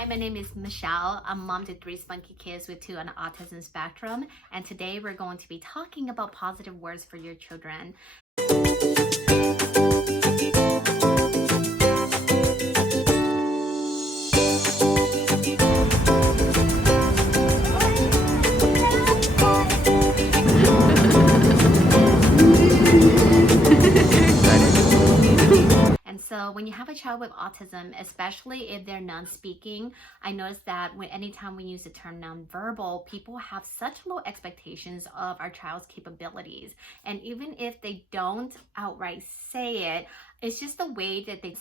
Hi, my name is Michelle. I'm mom to 3 spunky kids with 2 on the Autism Spectrum. And today we're going to be talking about positive words for your children. So when you have a child with autism, especially if they're non-speaking, I noticed that anytime we use the term nonverbal, people have such low expectations of our child's capabilities. And even if they don't outright say it, it's just the way that they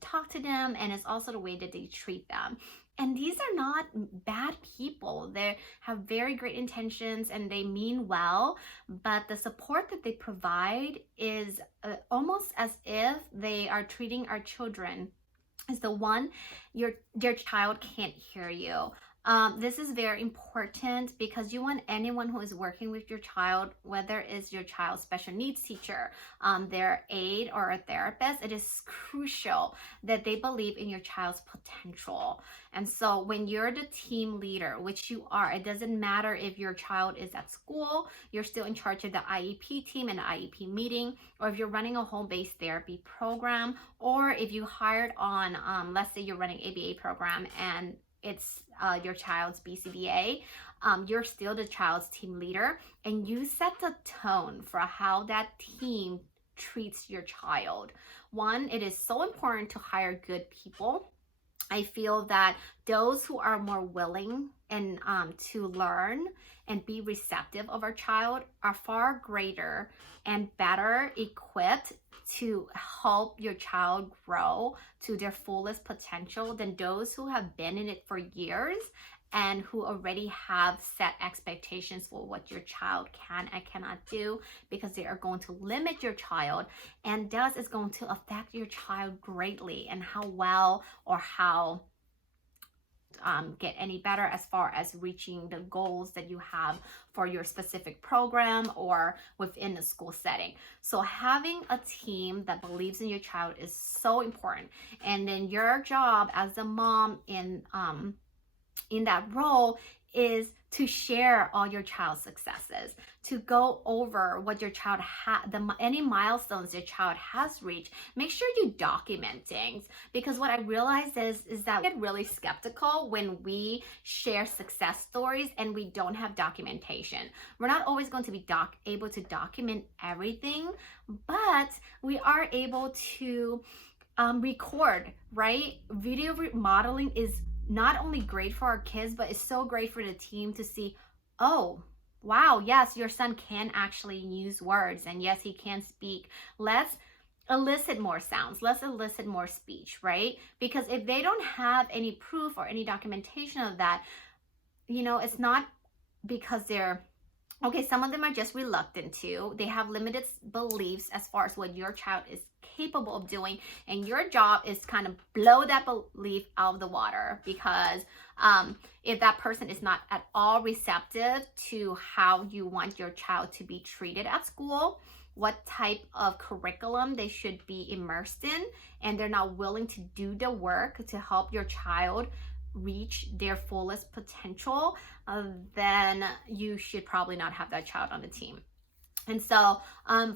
talk to them, and it's also the way that they treat them. And these are not bad people. They have very great intentions and they mean well, but the support that they provide is almost as if they are treating our children as the one your child can't hear you. This is very important because you want anyone who is working with your child, whether it's your child's special needs teacher, their aide, or a therapist, it is crucial that they believe in your child's potential. And so when you're the team leader, which you are, it doesn't matter if your child is at school, you're still in charge of the IEP team and the IEP meeting, or if you're running a home-based therapy program, or if you hired on, let's say you're running ABA program and it's your child's BCBA, you're still the child's team leader, and you set the tone for how that team treats your child. One, it is so important to hire good people. I feel that those who are more willing and to learn and be receptive of our child are far greater and better equipped to help your child grow to their fullest potential than those who have been in it for years and who already have set expectations for what your child can and cannot do, because they are going to limit your child, and thus is going to affect your child greatly and how well or how get any better as far as reaching the goals that you have for your specific program or within the school setting. So having a team that believes in your child is so important. And then your job as a mom in that role is to share all your child's successes, to go over what your child any milestones your child has reached. Make sure you document things, because what I realized is that we get really skeptical when we share success stories and we don't have documentation. We're not always going to be able to document everything, but we are able to record, right? Video modeling is not only great for our kids, but it's so great for the team to see, oh, wow, yes, your son can actually use words, and yes, he can speak. Let's elicit more sounds. Let's elicit more speech, right? Because if they don't have any proof or any documentation of that, it's not because they're okay, some of them are just reluctant to. They have limited beliefs as far as what your child is capable of doing, and your job is kind of blow that belief out of the water, because if that person is not at all receptive to how you want your child to be treated at school, what type of curriculum they should be immersed in, and they're not willing to do the work to help your child reach their fullest potential, then you should probably not have that child on the team. And so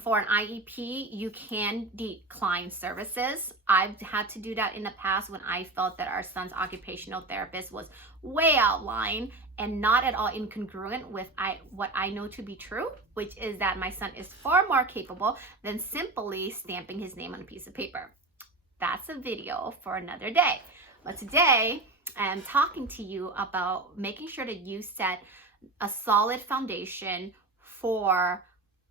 for an IEP, you can decline services. I've had to do that in the past when I felt that our son's occupational therapist was way outlined and not at all incongruent with what I know to be true, which is that my son is far more capable than simply stamping his name on a piece of paper. That's a video for another day. But today, I'm talking to you about making sure that you set a solid foundation for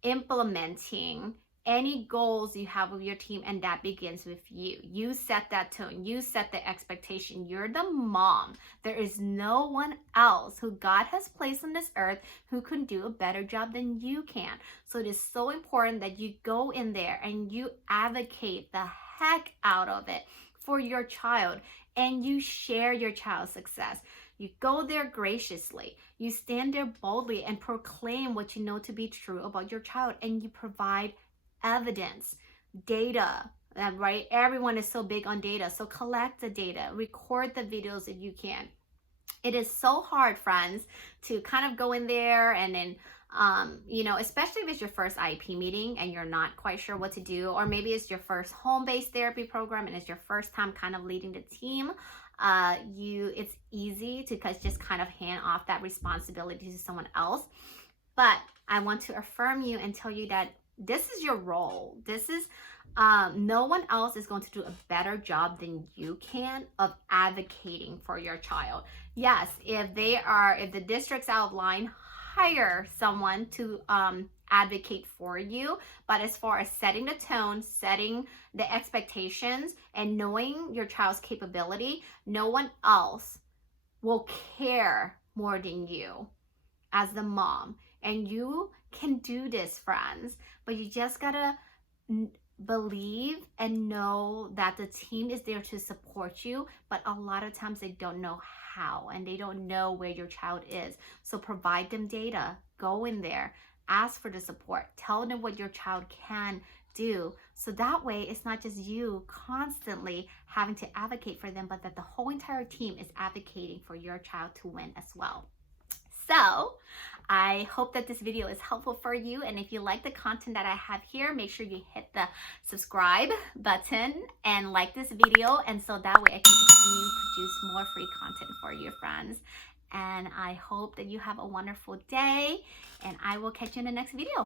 implementing any goals you have with your team, and that begins with you. You set that tone. You set the expectation. You're the mom. There is no one else who God has placed on this earth who can do a better job than you can. So it is so important that you go in there and you advocate the heck out of it for your child, and you share your child's success. You go there graciously. You stand there boldly and proclaim what you know to be true about your child, and you provide evidence, data, right? Everyone is so big on data. So collect the data, record the videos if you can. It is so hard, friends, to kind of go in there and then, especially if it's your first IEP meeting and you're not quite sure what to do, or maybe it's your first home-based therapy program and it's your first time kind of leading the team. It's easy to just kind of hand off that responsibility to someone else. But I want to affirm you and tell you that this is your role. This is no one else is going to do a better job than you can of advocating for your child. Yes, if the district's out of line, hire someone to advocate for you. But as far as setting the tone, setting the expectations, and knowing your child's capability, no one else will care more than you as the mom. And you can do this, friends, but you just gotta believe and know that the team is there to support you. But a lot of times they don't know how, and they don't know where your child is. So provide them data, go in there, ask for the support, tell them what your child can do. So that way it's not just you constantly having to advocate for them, but that the whole entire team is advocating for your child to win as well. So I hope that this video is helpful for you. And if you like the content that I have here, make sure you hit the subscribe button and like this video. And so that way I can continue to produce more free content for you, friends. And I hope that you have a wonderful day, and I will catch you in the next video.